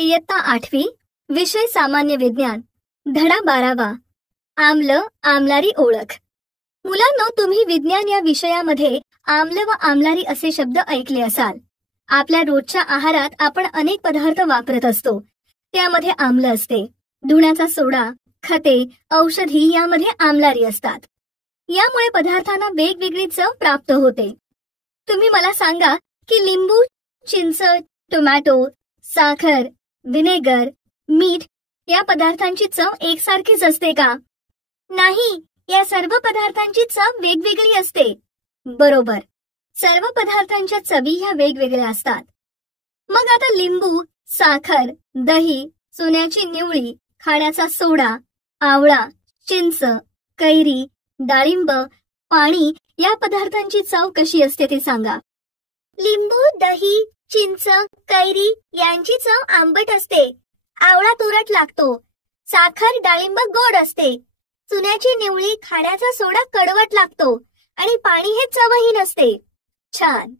इयत्ता 8वी, विषय सामान्य विज्ञान, धडा 12वा, आम्ल आम्लारी ओळख. मुलांनो, तुम्ही विज्ञान या विषयामध्ये आम्ल व आम्लारी असे शब्द ऐकले असाल. आपल्या रोजच्या आहारात आपण अनेक पदार्थ वापरत असतो. त्यामध्ये आम्ल असते. धुण्याचा सोडा, खते, औषधी यामध्ये आम्लारी असतात. यामुळे पदार्थांना वेगवेगळी चव प्राप्त होते. तुम्ही मला सांगा की लिंबू, चिंच, टोमॅटो, साखर, व्हिनेगर, मीठ या पदार्थांची चव एकसारखीच असते का? नाही, या सर्व पदार्थांची चव वेगवेगळी असते. बरोबर, सर्व पदार्थांच्या चवी ह्या वेगवेगळ्या असतात. मग आता लिंबू, साखर, दही, चुन्याची निवळी, खाण्याचा सोडा, आवळा, चिंच, कैरी, डाळिंब, पाणी या पदार्थांची चव कशी असते ते सांगा. लिंबू, दही, चिंच, कैरी यांची चव आंबट असते. आवळा तुरट लागतो. साखर, डाळिंब गोड असते. चुन्याची निवळी, खाण्याचा सोडा कडवट लागतो आणि पाणी हे चवहीन असते. छान,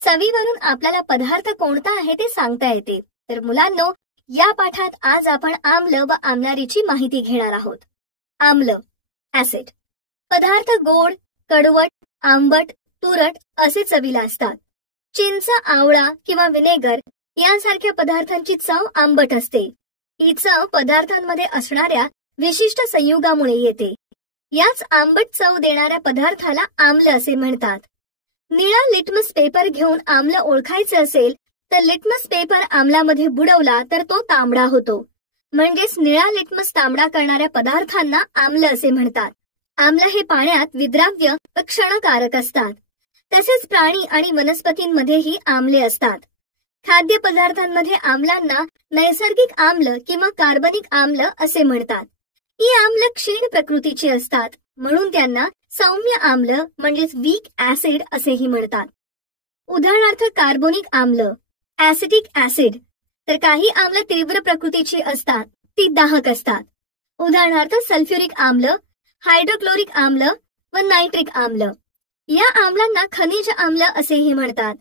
चवीवरून आपल्याला पदार्थ कोणता आहे ते सांगता येते. तर मुलांनो, या पाठात आज आपण आम्ल व आम्लारीची माहिती घेणार आहोत. आम्ल, ऍसिड. पदार्थ गोड, कडवट, आंबट, तुरट असे चवीला असतात. चिंच, आवळा किंवा व्हिनेगर यांसारख्या पदार्थांची चव आंबट असते. ही चव पदार्थांमध्ये असणाऱ्या विशिष्ट संयुगामुळे येते. याच आंबट चव देणाऱ्या पदार्थाला आम्ल असे म्हणतात. निळा लिटमस पेपर घेऊन आम्ल ओळखायचे असेल तर लिटमस पेपर आम्लामध्ये बुडवला तर तो तांबडा होतो. म्हणजेच निळा लिटमस तांबडा करणाऱ्या पदार्थांना आम्ल असे म्हणतात. आम्ल हे पाण्यात विद्राव्य व क्षणकारक असतात. तसेच प्राणी आणि वनस्पतींमध्येही आम्ले असतात. खाद्यपदार्थांमध्ये आम्लांना नैसर्गिक आम्ल किंवा कार्बनिक आम्ल असे म्हणतात. ही आम्ल क्षीण प्रकृतीची असतात, म्हणून त्यांना सौम्य आम्ल म्हणजेच वीक ऍसिड असेही म्हणतात. उदाहरणार्थ कार्बोनिक आम्ल, ऍसिटिक ऍसिड. तर काही आम्ल तीव्र प्रकृतीची असतात, ती दाहक असतात. उदाहरणार्थ सल्फ्युरिक आम्ल, हायड्रोक्लोरिक आम्ल व नायट्रिक आम्ल. या आम्लांना खनिज आम्ल असेही म्हणतात.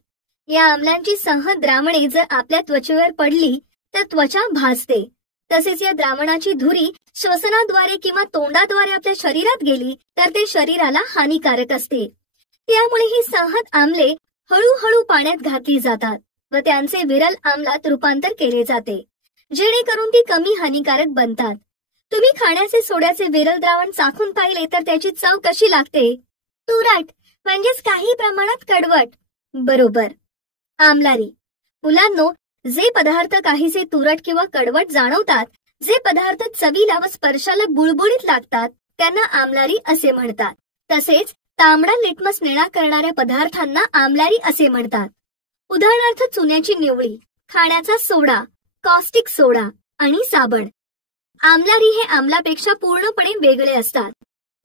या आम्लांची सहज द्रावणे जर आपल्या त्वचेवर पडली तर त्वचा भाजते. तसेच या द्रावणाची धुरी श्वसनाद्वारे किंवा तोंडाद्वारे आपल्या शरीरात गेली तर ते शरीराला हानिकारक असते. त्यामुळे ही सहज आम्ले हळूहळू पाण्यात घातली जातात व त्यांचे विरल आम्लात रूपांतर केले जाते, जेणेकरून ती कमी हानिकारक बनतात. तुम्ही खाण्याचे सोड्याचे विरल द्रावण चाखून पाहिले तर त्याची चव कशी लागते? तुरट, म्हणजेच काही प्रमाणात कडवट. बरोबर. आम्लारी. मुलांनो, जे पदार्थ काहीसे तुरट किंवा कडवट जाणवतात, जे पदार्थ चवीला व स्पर्शाला बुळबुळीत लागतात, त्यांना आम्लारी असे म्हणतात. तसेच तांबडा लिटमस निळा करणाऱ्या पदार्थांना आम्लारी असे म्हणतात. उदाहरणार्थ चुन्याची निवळी, खाण्याचा सोडा, कॉस्टिक सोडा आणि साबण. आम्लारी हे आम्लापेक्षा पूर्णपणे वेगळे असतात.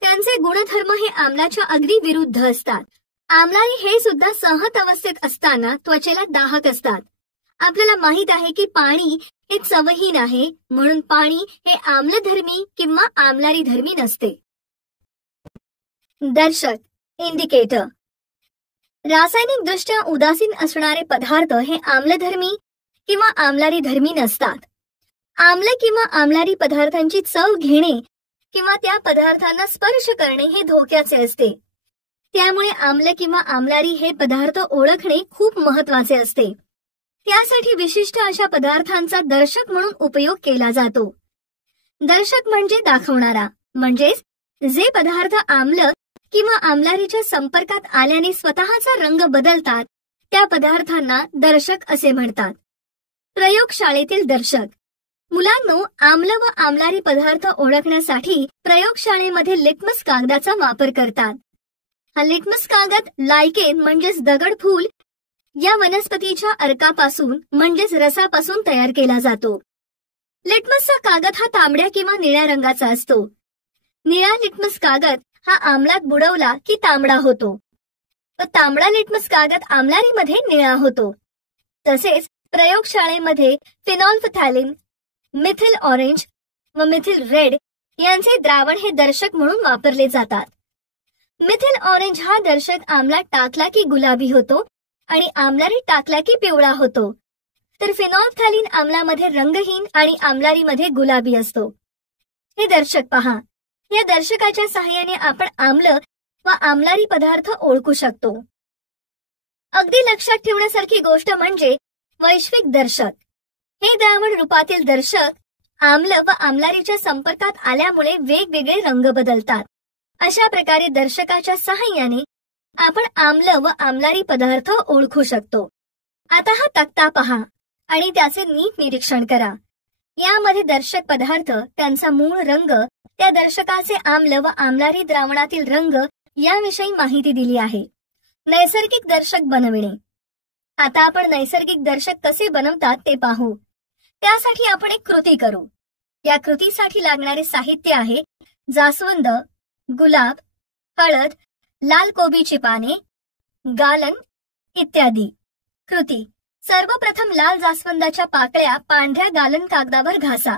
त्यांचे गुणधर्म हे आम्लाच्या अगदी विरुद्ध असतात. आम्लारी हे सुद्धा सहज अवस्थेत असताना त्वचेला दाहक असतात. आपल्याला माहित आहे की पाणी हे चवहीन आहे, म्हणून पाणी हे आम्लधर्मी किंवा आम्लारी धर्मी नसते. दर्शक, इंडिकेटर. रासायनिक दृष्ट्या उदासीन असणारे पदार्थ हे आम्लधर्मी किंवा आम्लारी धर्मी नसतात. आम्ल किंवा आम्लारी पदार्थांची चव घेणे किंवा त्या पदार्थांना स्पर्श करणे हे धोक्याचे असते. त्यामुळे आम्ल किंवा आम्लारी हे पदार्थ ओळखणे खूप महत्वाचे असते. त्यासाठी विशिष्ट अशा पदार्थांचा दर्शक म्हणून उपयोग केला जातो. दर्शक म्हणजे दाखवणारा. म्हणजेच जे पदार्थ आम्ल किंवा आम्लारीच्या संपर्कात आल्याने स्वतःचा रंग बदलतात, त्या पदार्थांना दर्शक असे म्हणतात. प्रयोगशाळेतील दर्शक. मुलांनो, आम्ल व आम्लारी पदार्थ ओळखण्यासाठी प्रयोगशाळेमध्ये लिटमस कागदाचा वापर करतात. हा लिटमस कागद लायकेन म्हणजेच दगडफूल या वनस्पतीच्या अर्कापासून म्हणजेच रसापासून तयार केला जातो. लिटमसचा कागद हा तांबड्या किंवा निळ्या रंगाचा असतो. निळा लिटमस कागद हा आम्लात बुडवला की तांबडा होतो व तांबडा लिटमस कागद आम्लारीमध्ये निळा होतो. तसेच प्रयोगशाळेमध्ये फिनॉल्फथॅलीन, मिथिल ऑरेंज व मिथिल रेड यांचे द्रावण हे दर्शक म्हणून वापरले जातात. मिथिल ऑरेंज हा दर्शक आम्लात टाकला की गुलाबी होतो आणि आम्लारी टाकला की पिवळा होतो. तर फिनॉल्फ्थालीन आम्लामध्ये रंगहीन आणि आम्लारीमध्ये गुलाबी असतो. हे दर्शक पहा. या दर्शकाच्या सहाय्याने आपण आम्ल व आम्लारी पदार्थ ओळखू शकतो. अगदी लक्षात ठेवण्यासारखी गोष्ट म्हणजे वैश्विक दर्शक. हे द्रावण रूपातील दर्शक आम्ल व आम्लारीच्या संपर्कात आल्यामुळे वेगवेगळे रंग बदलतात. अशा प्रकारे दर्शकाच्या सहाय्याने आपण आम्ल व आम्लारी पदार्थ ओळखू शकतो. आता हा तक्ता पहा आणि त्याचे नीट निरीक्षण करा. यामध्ये दर्शक पदार्थ, त्यांचा मूळ रंग, त्या दर्शकाचे आम्ल व आम्लारी द्रावणातील रंग याविषयी माहिती दिली आहे. नैसर्गिक दर्शक बनविणे. आता आपण नैसर्गिक दर्शक कसे बनवतात ते पाहू. त्यासाठी आपण एक कृती करू. या कृतीसाठी लागणारे साहित्य आहे जास्वंद, गुलाब, हळद, लाल कोबीची पाने, गालन इत्यादी. कृती. सर्वप्रथम लाल जास्वंदाच्या पाकळ्या पांढऱ्या गालन कागदावर घासा.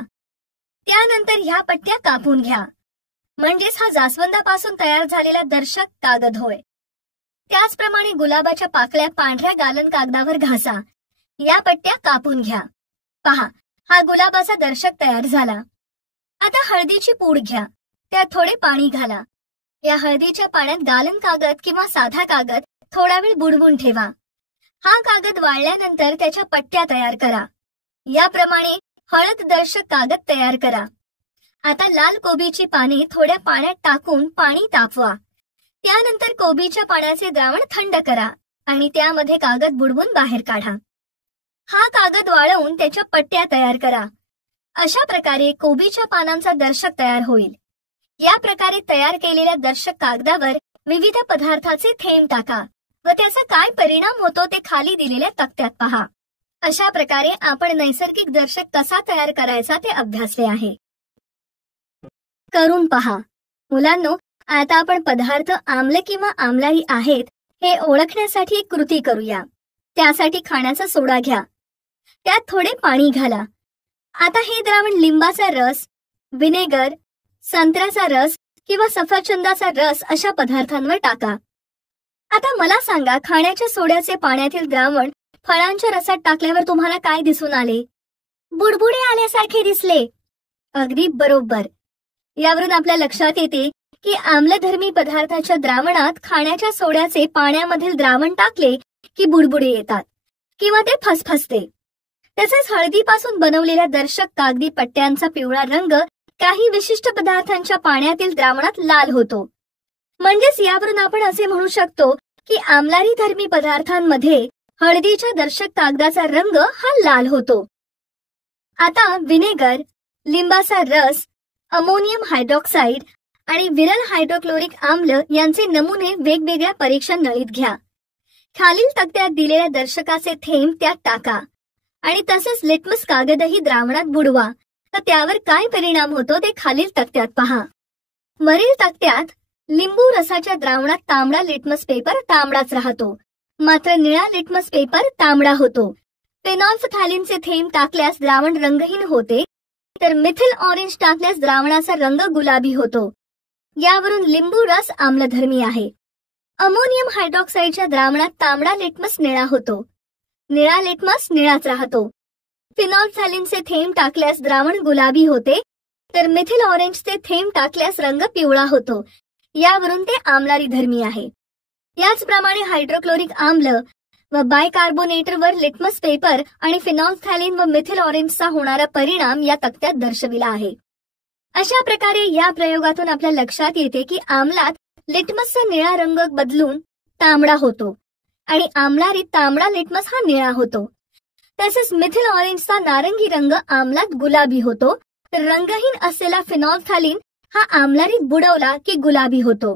त्यानंतर ह्या पट्ट्या कापून घ्या. म्हणजेच हा जास्वंदापासून तयार झालेला दर्शक कागद होय. त्याचप्रमाणे गुलाबाच्या पाकळ्या पांढऱ्या गालन कागदावर घासा. या पट्ट्या कापून घ्या. पहा, हा गुलाबाचा दर्शक तयार झाला. आता हळदीची पूड घ्या. त्यात थोडे पाणी घाला. या हळदीच्या पाण्यात गालन कागद किंवा साधा कागद थोडा वेळ बुडवून ठेवा. हा कागद वाळल्यानंतर त्याच्या पट्ट्या तयार करा. याप्रमाणे हळद दर्शक कागद तयार करा. आता लाल कोबीची पाने थोड्या पाण्यात टाकून पाणी तापवा. त्यानंतर कोबीच्या पाण्याचे द्रावण थंड करा आणि त्यामध्ये कागद बुडवून बाहेर काढा. हा कागद वाळवून त्याच्या पट्ट्या तयार करा. अशा प्रकारे कोबीच्या पानांचा दर्शक तयार होईल. या प्रकारे तयार केलेल्या दर्शक कागदावर विविध पदार्थाचे थेंब टाका व त्याचा काय परिणाम होतो ते खाली दिलेल्या तक्त्यात पहा. अशा प्रकारे आपण नैसर्गिक दर्शक कसा तयार करायचा ते अभ्यासले आहे. करून पहा. मुलांनो, आता आपण पदार्थ आम्ल किंवा आम्लारी आहेत हे ओळखण्यासाठी एक कृती करूया. त्यासाठी खाण्याचा सोडा घ्या. त्यात थोडे पाणी घाला. आता हे द्रावण लिंबाचा रस, व्हिनेगर, संत्र्याचा रस किंवा सफरचंदाचा रस अशा पदार्थांवर टाका. आता मला सांगा, खाण्याच्या सोड्याचे पाण्यातील द्रावण फळांच्या रसात टाकल्यावर तुम्हाला काय दिसून आले? बुडबुडे आल्यासारखे दिसले. अगदी बरोबर. यावरून आपल्या लक्षात येते की आम्लधर्मी पदार्थाच्या द्रावणात खाण्याच्या सोड्याचे पाण्यामधील द्रावण टाकले की बुडबुडे येतात किंवा ते फसफसते. तसेच हळदीपासून बनवलेल्या दर्शक कागदी पट्ट्यांचा पिवळा रंग काही विशिष्ट पदार्थांच्या पाण्यातील द्रावणात लाल होतो. म्हणजेच यावरून आपण असे म्हणू शकतो की आम्लारी धर्मी पदार्थांमध्ये हळदीच्या दर्शक कागदाचा रंग हा लाल होतो. आता व्हिनेगर, लिंबाचा रस, अमोनियम हायड्रॉक्साईड आणि विरल हायड्रोक्लोरिक आम्ल यांचे नमुने वेगवेगळ्या परीक्षण नळीत घ्या. खालील तक्त्यात दिलेल्या दर्शकाचे थेंब त्यात टाका आणि तसेच लिटमस कागदही द्रावणात बुडवा. तर त्यावर काय परिणाम होतो ते खालील तक्त्यात पहा. वरील तक्त्यात लिंबू रसाच्या द्रावणात तांबडा लिटमस पेपर तांबडाच राहतो, मात्र निळा लिटमस पेपर तांबडा होतो. फेनॉल्फ्थालीनचे थेंब टाकल्यास द्रावण रंगहीन होते, तर मिथिल ऑरेंज टाकल्यास द्रावणाचा रंग गुलाबी होतो. यावरून लिंबू रस आम्लधर्मी आहे. अमोनियम हायड्रॉक्साईडच्या द्रावणात तांबडा लिटमस निळा होतो, निळा लिटमस निळाच राहतो. फिनॉल्फ्थालीनचे थेंब टाकल्यास द्रावण गुलाबी होते, तर मिथिल ऑरेंजचे थेंब टाकल्यास रंग पिवळा होतो. यावरून ते आम्लारी धर्मी आहे. याचप्रमाणे हायड्रोक्लोरिक आम्ल व बायकार्बोनेटवर लिटमस पेपर आणि फिनॉल्फ्थालीन व मिथिल ऑरेंजचा होणारा परिणाम या तक्त्यात दर्शविला आहे. अशा प्रकारे या प्रयोगातून आपल्या लक्षात येते की आम्लात लिटमसचा निळा रंग बदलून तांबडा होतो आणि आम्लारीत तांबडा लिटमस हा निळा होतो. तसेच मिथिल ऑरेंजचा नारंगी रंग आम्लात गुलाबी होतो, तर रंगहीन असलेला फिनॉल्फ्थालीन हा आम्लारीत बुडवला की गुलाबी होतो.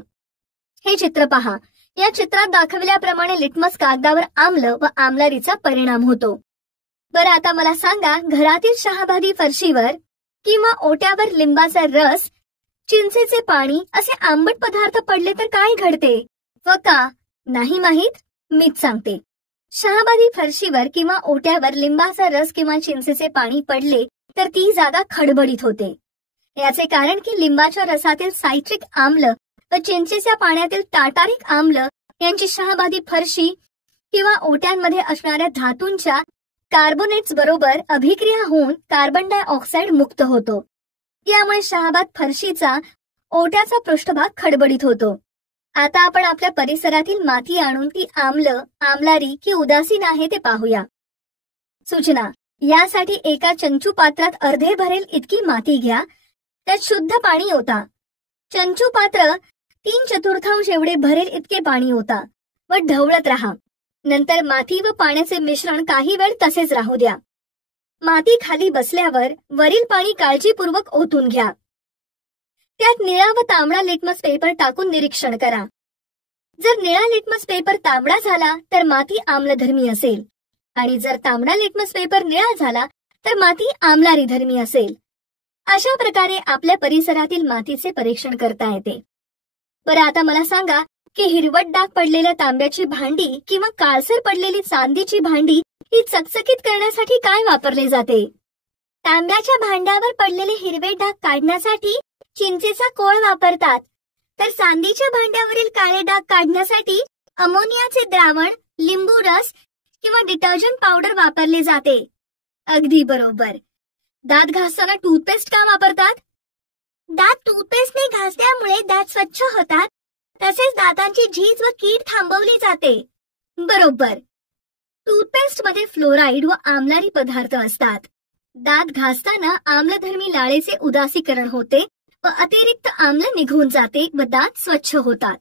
हे चित्र पहा. या चित्रात दाखवल्याप्रमाणे लिटमस कागदावर आम्ल व आम्लारीचा परिणाम होतो. बरं, आता मला सांगा, घरातील शहाबादी फरशीवर किंवा ओट्यावर लिंबाचा रस, चिंचेचे पाणी असे आंबट पदार्थ पडले तर काय घडते व का? नाही माहीत? मीच सांगते. शहाबादी फरशीवर किंवा ओट्यावर लिंबाचा रस किंवा चिंचेचे पाणी पडले तर ती जागा खडबडीत होते. याचे कारण की लिंबाच्या रसातील सायट्रिक आम्ल व चिंचेच्या पाण्यातील टार्टारिक आम्ल यांची शहाबादी फरशी किंवा ओट्यांमध्ये असणाऱ्या धातूंच्या कार्बोनेट्स बरोबर अभिक्रिया होऊन कार्बन डायऑक्साईड मुक्त होतो. यामुळे शहाबाद फरशीचा ओट्याचा पृष्ठभाग खडबडीत होतो. आता आपण आपल्या परिसरातील माती आणून ती आम्ल, आम्लारी की उदासीन आहे ते पाहूया. सूचना: यासाठी एका चंचू पात्रात अर्धे भरेल इतकी माती घ्या. त्यात शुद्ध पाणी ओता. चंचू पात्र 3/4 एवढे भरेल इतके पाणी ओता व ढवळत राहा. नंतर माती व पाण्याचे मिश्रण काही वेळ तसेच राहू द्या. माती खाली बसल्यावर वरील पाणी काळजीपूर्वक ओतून घ्या. त्यात निळा व तांबडा लिटमस पेपर टाकून निरीक्षण करा. जर निळा लिटमस पेपर तांबडा झाला तर माती आम्लधर्मी असेल आणि जर तांबडा लिटमस पेपर निळा झाला तर माती आम्लारी धर्मी असेल. अशा प्रकारे आपल्या परिसरातील मातीचे परीक्षण करता येते. बरं, आता मला सांगा की हिरवट डाग पडलेल्या तांब्याची भांडी किंवा काळसर पडलेली चांदीची भांडी ही चकचकीत करण्यासाठी काय वापरले जाते? तांब्याच्या भांड्यावर पडलेले हिरवे डाग काढण्यासाठी चिंचेचा कोळ वापरतात, तर चांदीच्या भांड्यावरील काळे डाग काढण्यासाठी अमोनियाचे द्रावण, लिंबू रस किंवा डिटर्जंट पावडर वापरले जाते. अगदी बरोबर. दात घासताना टूथपेस्ट का वापरतात? दात टूथपेस्टने घासल्यामुळे दात स्वच्छ होतात, तसेच दातांची झीज व कीड थांबवली जाते. बरोबर. टूथपेस्ट मध्ये फ्लोराईड व आम्लारी पदार्थ असतात. दात घासताना आम्लधर्मी लाळेचे उदासीकरण होते व अतिरिक्त आम्ल निघून जाते व दात स्वच्छ होतात.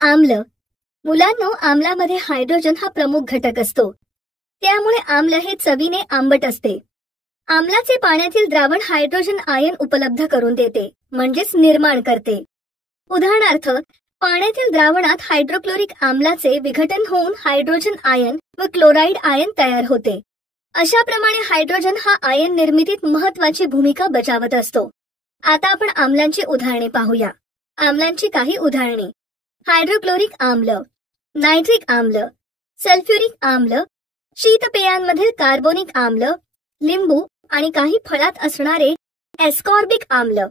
आम्ल. मुलांनो, आम्लामध्ये हायड्रोजन हा प्रमुख घटक असतो. त्यामुळे आम्ल हे चवीने आंबट असते. आम्लाचे पाण्यातील द्रावण हायड्रोजन आयन उपलब्ध करून देते, म्हणजेच निर्माण करते. उदाहरणार्थ, पाण्यातील द्रावणात हायड्रोक्लोरिक आम्लाचे विघटन होऊन हायड्रोजन आयन व क्लोराईड आयन तयार होते. अशा प्रमाणे हायड्रोजन हा आयन निर्मितीत महत्वाची भूमिका बजावत असतो. आता आपण आम्लांची उदाहरणे पाहूया. आम्लांची काही उदाहरणे: हायड्रोक्लोरिक आम्ल, नायट्रिक आम्ल, सल्फ्युरिक आम्ल, शीतपेयांमधील कार्बोनिक आम्ल, लिंबू आणि काही फळात असणारे एस्कॉर्बिक आम्ल,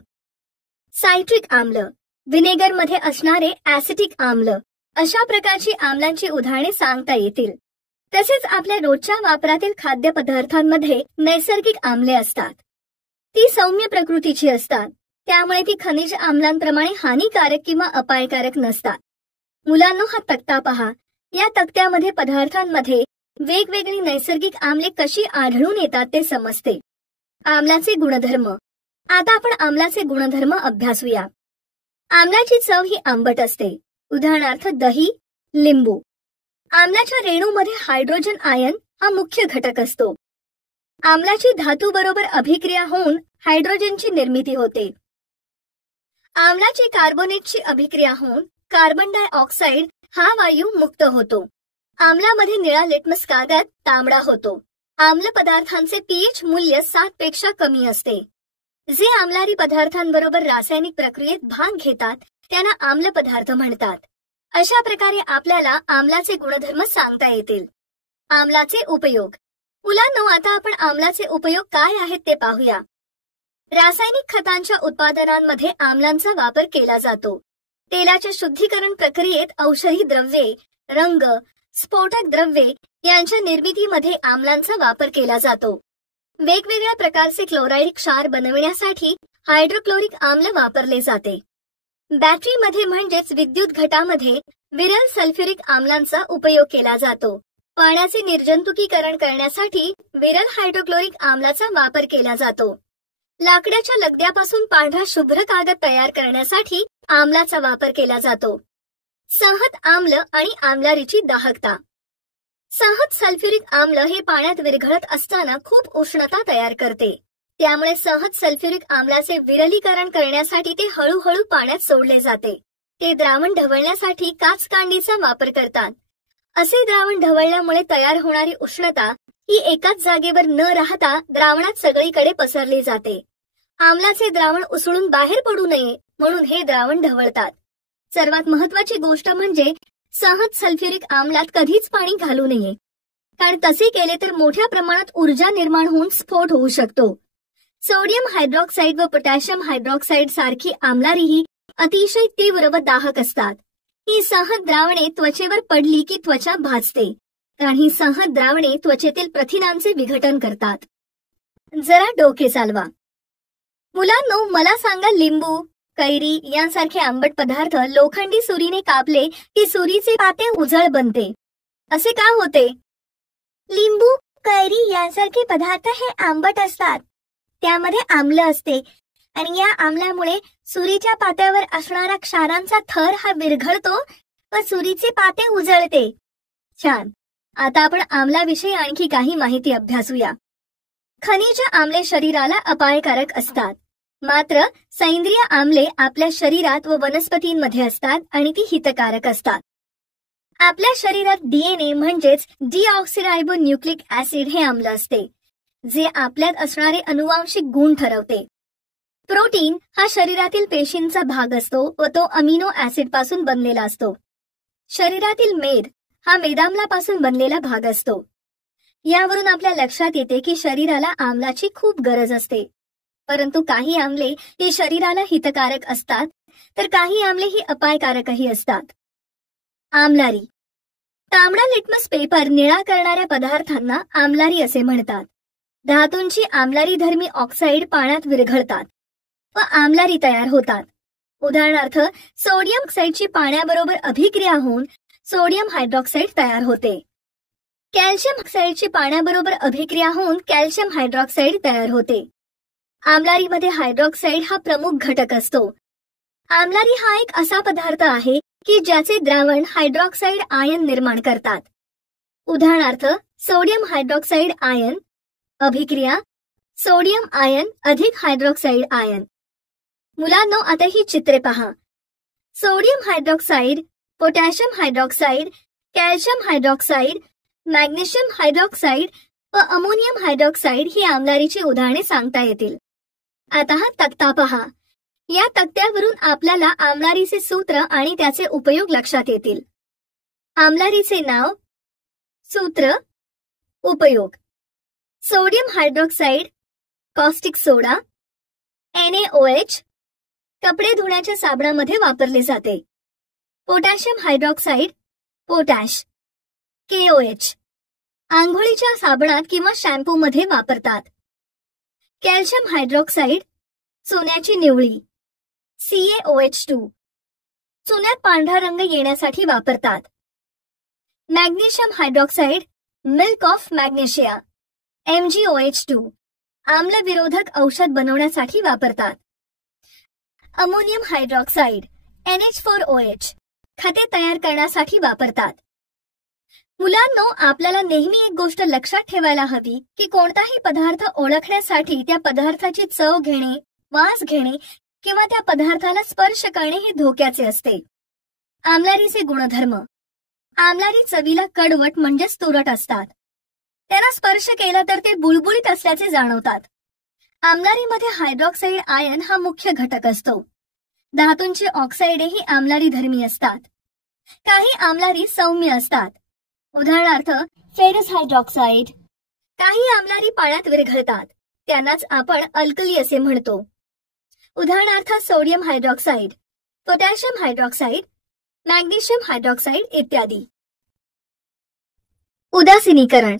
सायट्रिक आम्ल, व्हिनेगर मध्ये असणारे ऍसिटिक आम्ल. अशा प्रकारची आम्लांची उदाहरणे सांगता येतील. तसेच आपल्या रोजच्या वापरातील खाद्यपदार्थांमध्ये नैसर्गिक आम्ले असतात. ती सौम्य प्रकृतीची असतात, त्यामुळे ती खनिज आम्लांप्रमाणे हानिकारक किंवा अपायकारक नसतात. मुलांनो, हा तक्ता पहा. या तक्त्यामध्ये पदार्थांमध्ये वेगवेगळी नैसर्गिक आम्ले कशी आढळून येतात ते समजते. आम्लाचे गुणधर्म. आता आपण आम्लाचे गुणधर्म अभ्यासूया. आम्लाची चव ही आंबट असते. उदाहरणार्थ दही, लिंबू. आम्लाच्या रेणूमध्ये हायड्रोजन आयन हा मुख्य घटक असतो. आम्लाची धातू बरोबर अभिक्रिया होऊन हायड्रोजनची निर्मिती होते. आम्लाची कार्बोनेटची अभिक्रिया होऊन कार्बन डायऑक्साईड हा वायू मुक्त होतो. आम्लामध्ये निळा लिटमस कागद तांबडा होतो. आम्ल पदार्थांचे पीएच मूल्य 7 पेक्षा कमी असते. जे आम्लारी पदार्थांबरोबर रासायनिक प्रक्रियेत भाग घेतात त्यांना आम्ल पदार्थ म्हणतात. अशा प्रकारे आपल्याला आम्लाचे गुणधर्म सांगता येतील. आम्लाचे उपयोग. मुलांनो, आता आपण आम्लाचे उपयोग काय आहेत ते पाहूया. रासायनिक खतांच्या उत्पादनांमध्ये आम्लांचा वापर केला जातो. तेलाच्या शुद्धीकरण प्रक्रियेत औषधी द्रव्ये, रंग, स्फोटक द्रव्ये यांच्या निर्मितीमध्ये आम्लांचा वापर केला जातो. वेगवेगळ्या प्रकारचे क्लोराईड क्षार बनविण्यासाठी हायड्रोक्लोरिक आम्ल वापरले जाते. बॅटरीमध्ये म्हणजेच विद्युत घटामध्ये विरल सल्फ्युरिक आम्लांचा उपयोग केला जातो. पाण्याचे निर्जंतुकीकरण करण्यासाठी विरल हायड्रोक्लोरिक आम्लाचा वापर केला जातो. लाकडाच्या लगद्यापासून पांढरा शुभ्र कागद तयार करण्यासाठी आम्लाचा वापर केला जातो. संहत आम्ल आणि आम्लारीची दाहकता. संहत सल्फ्युरिक आम्ल हे पाण्यात विरघळत असताना खूप उष्णता तयार करते. त्यामुळे संहत सल्फ्युरिक आम्लाचे विरलीकरण करण्यासाठी ते हळूहळू पाण्यात सोडले जाते. ते द्रावण ढवळण्यासाठी काचकांडीचा वापर करतात. असे द्रावण ढवळल्यामुळे तयार होणारी उष्णता ही एकाच जागेवर न राहता द्रावणात सगळीकडे पसरली जाते. आम्लाचे द्रावण उसळून बाहेर पडू नये म्हणून हे द्रावण ढवळतात. सर्वात महत्वाची गोष्ट म्हणजे संहत सल्फ्युरिक आम्लात कधीच पाणी घालू नये, कारण तसे केले तर मोठ्या प्रमाणात ऊर्जा निर्माण होऊन स्फोट होऊ शकतो. सोडियम हायड्रॉक्साईड व पोटॅशियम हायड्रॉक्साईड सारखी आम्लारीही अतिशय तीव्र व दाहक असतात. ही संहत द्रावणे त्वचेवर पडली की त्वचा भाजते. कारण ही सहज द्रावणे त्वचेतील प्रथिनांचे विघटन करतात. जरा डोके चालवा. मुलांनो, मला सांगा, लिंबू, कैरी यांसारखे आंबट पदार्थ लोखंडी सुरीने कापले की सुरीचे पाते उजळ बनते, असे का होते? लिंबू, कैरी यांसारखे पदार्थ हे आंबट असतात. त्यामध्ये आम्ल असते आणि या आम्लामुळे सुरीच्या पात्यावर असणारा क्षारांचा थर हा विरघळतो व सुरीचे पाते उजळते. छान. आता आपण आम्लाविषयी आणखी काही माहिती अभ्यासूया. खनिज आम्ले शरीराला अपायकारक असतात, मात्र सेंद्रिय आम्ले आपल्या शरीरात व वनस्पतींमध्ये असतात आणि ती हितकारक असतात. आपल्या शरीरात DNA म्हणजेच डीऑक्सिरायबोन्यूक्लिक ऍसिड हे आम्ल असते, जे आपल्यात असणारे अनुवांशिक गुण ठरवते. प्रोटीन हा शरीरातील पेशींचा भाग असतो व तो अमिनो ऍसिड पासून बनलेला असतो. शरीरातील मेद हा मेदाम्लापासून बनलेला भाग असतो. यावरून आपल्या लक्षात येते की शरीराला आम्लाची खूप गरज असते, परंतु काही आम्ले ही शरीराला हितकारक असतात तर काही आम्ले ही अपायकारकही असतात. आम्लारी. तांबडा लिटमस पेपर निळा करणाऱ्या पदार्थांना आम्लारी असे म्हणतात. धातूंची आम्लारीधर्मी ऑक्साईड पाण्यात विरघळतात व आम्लारी तयार होतात. उदाहरणार्थ, सोडियम ऑक्साईडची पाण्याबरोबर अभिक्रिया होऊन सोडियम हायड्रॉक्साईड तयार होते. कॅल्शियम ऑक्साईडची पाण्याबरोबर अभिक्रिया होऊन कॅल्शियम हायड्रॉक्साईड तयार होते. आम्लारीमध्ये हायड्रॉक्साईड हा प्रमुख घटक असतो. आम्लारी हा एक असा पदार्थ आहे की ज्याचे द्रावण हायड्रॉक्साईड आयन निर्माण करतात. उदाहरणार्थ, सोडियम हायड्रॉक्साईड आयन अभिक्रिया सोडियम आयन अधिक हायड्रॉक्साईड आयन. मुलांनो, आता ही चित्रे पहा. Sodium hydroxide, potassium hydroxide, calcium hydroxide, magnesium hydroxide व अमोनियम हायड्रॉक्साईड ही आम्लारीची उदाहरणे सांगता येतील. आता हा तक्ता पहा. या तक्त्यावरून आपल्याला आम्लारीचे सूत्र आणि त्याचे उपयोग लक्षात येतील. आम्लारीचे नाव, सूत्र, उपयोग. सोडियम हायड्रॉक्साईड कॉस्टिक सोडा, NaOH कपडे धुण्याच्या साबणामध्ये वापरले जाते. पोटॅशियम हायड्रॉक्साईड पोटॅश, KOH आंघोळीच्या साबणात किंवा शॅम्पूमध्ये वापरतात. कॅल्शियम हायड्रॉक्साईड चुन्याची निवळी, CaOH2 चुन्यात पांढरा रंग येण्यासाठी वापरतात. Magnesium hydroxide milk of magnesia, MgOH2 आम्लविरोधक औषध बनवण्यासाठी वापरतात. अमोनियम हायड्रॉक्साईड NH4OH खते तयार करण्यासाठी वापरतात. मुलांनो, आपल्याला नेहमी एक गोष्ट लक्षात ठेवायला हवी की कोणताही पदार्थ ओळखण्यासाठी त्या पदार्थाची चव घेणे, वास घेणे किंवा त्या पदार्थाला स्पर्श करणे हे धोक्याचे असते. आम्लारीचे गुणधर्म. आम्लारी चवीला कडवट म्हणजेच तुरट असतात. त्यांना स्पर्श केला तर ते बुळबुळीत असल्याचे जाणवतात. आम्लारीमध्ये हायड्रॉक्साईड आयन हा मुख्य घटक असतो. धातूंचे ऑक्साईडही आम्लारी धर्मी असतात. काही आम्लारी सौम्य असतात. उदाहरणार्थ, फेरस हायड्रॉक्साईड. काही आम्लारी पाण्यात विरघळतात, त्यांनाच आपण अल्कली असे म्हणतो. उदाहरणार्थ, sodium hydroxide, potassium hydroxide, magnesium hydroxide इत्यादी. उदासीनीकरण.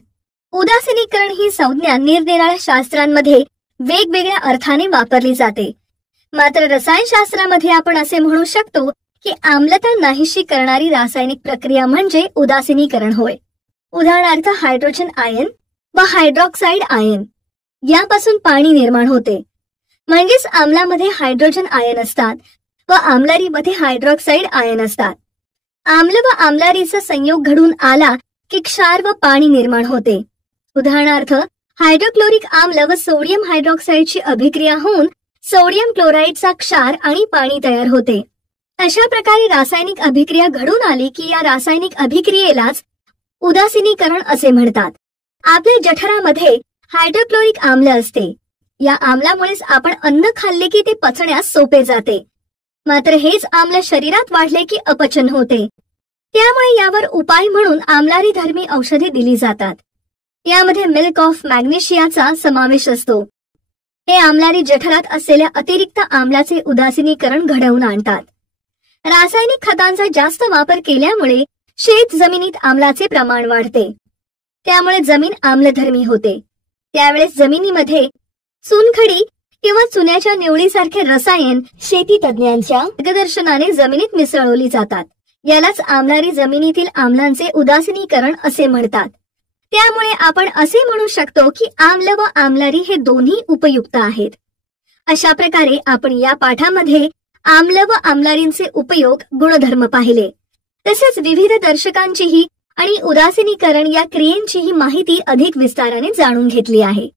उदासीनीकरण ही संज्ञा निरनिराळ्या शास्त्रांमध्ये वेगवेगळ्या अर्थाने वापरली जाते. मात्र रसायनशास्त्रामध्ये आपण असे म्हणू शकतो की आम्लता नाहीशी करणारी रासायनिक प्रक्रिया म्हणजे उदासीनीकरण होय. उदाहरणार्थ, हायड्रोजन आयन व हायड्रॉक्साईड आयन यापासून पाणी निर्माण होते. म्हणजेच आम्लामध्ये हायड्रोजन आयन असतात व आम्लारीमध्ये हायड्रॉक्साईड आयन असतात. आम्ल व आम्लारीचा संयोग घडून आला की क्षार व पाणी निर्माण होते. उदाहरणार्थ, हायड्रोक्लोरिक आम्ल व सोडियम हायड्रॉक्साईडची अभिक्रिया होऊन सोडियम क्लोराईडचा क्षार आणि पाणी तयार होते. अशा प्रकारे रासायनिक अभिक्रिया घडून आली की या रासायनिक अभिक्रियेलाच उदासीनीकरण असे म्हणतात. आपल्या जठरामध्ये हायड्रोक्लोरिक आम्ल असते. या आम्लामुळेच आपण अन्न खाल्ले की ते पचण्यास सोपे जाते. मात्र हेच आम्ल शरीरात वाढले की अपचन होते. त्यामुळे यावर उपाय म्हणून आम्लारी धर्मी औषधे दिली जातात. यामध्ये मिल्क ऑफ मॅग्नेशियाचा समावेश असतो. हे आम्लारी जठरात असलेल्या अतिरिक्त आम्लाचे उदासीनीकरण घडवून आणतात. रासायनिक खतांचा जास्त वापर केल्यामुळे शेत जमिनीत आम्लाचे प्रमाण वाढते. त्यामुळे जमीन आम्लधर्मी होते. त्यावेळेस जमिनीमध्ये चुनखडी किंवा चुन्याच्या निवडीसारखे रसायन शेती तज्ञांच्या मार्गदर्शनाने जमिनीत मिसळवली जातात. यालाच आम्लारी जमिनीतील आम्लांचे उदासीनीकरण असे म्हणतात. त्यामुळे आपण असे म्हणू शकतो की आम्ल व आम्लारी हे दोन्ही उपयुक्त आहेत. अशा प्रकारे आपण या पाठामध्ये आम्ल व आम्लारींचे उपयोग, गुणधर्म पाहिले. तसेच विविध दर्शकांचीही आणि उदासीनीकरण या क्रियेंचीही माहिती अधिक विस्ताराने जाणून घेतली आहे.